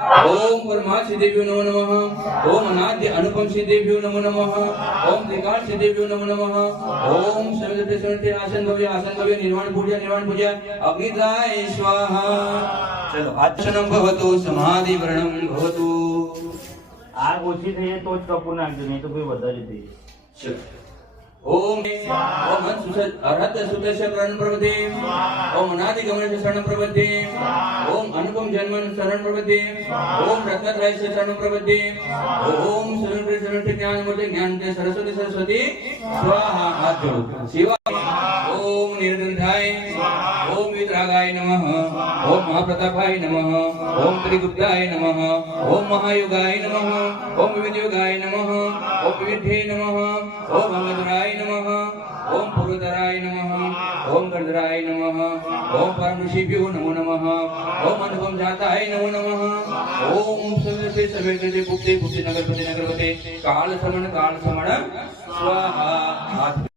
ओम परमात्म देव्यो नमो नमः। ओम अनाद्य अनुपम देव्यो नमो नमः। ओम त्रिकाल देव्यो नमो नमः। ओम समित आसन भव्य निर्वाण पूजा अग्निद्राय स्वाहा। चलो आचनम भवतु समाधि वर्णम भवतु। आग ओછી થઈ તો જ કપૂર નાખજો, નહીં તો કોઈ વધારે થઈ ओम ओम अरहत सुतस्य शरण प्रवदे। ओम अनादि गमन शरण प्रवदे। ओम अनुपम जन्मन शरण प्रवदे। ओम रत्नत्रय शरण प्रवदे। ओम शरण ज्ञान मूर्ति ज्ञान के सरस्वती स्वाहा। हाथ जोड़ो शिवा। ओम निर्गंधाय ओम वितरागाय नमः। ओम महाप्रतापाय नमः। ओम त्रिगुप्ताय नमः। ओम महायुगाय नमः। ओम विविधयुगाय नमः। ओम विविधे नमः। ओम अमधुराय नमः। ओम पूर्वधराय नमः। ओम गर्धराय नमः। ओम परम ऋषिभ्यो नमो नमः। ओम अनुपम जाताय नमो नमः। ओम सर्वे सर्वे पुप्ते नगरपते काल समण स्वाहा।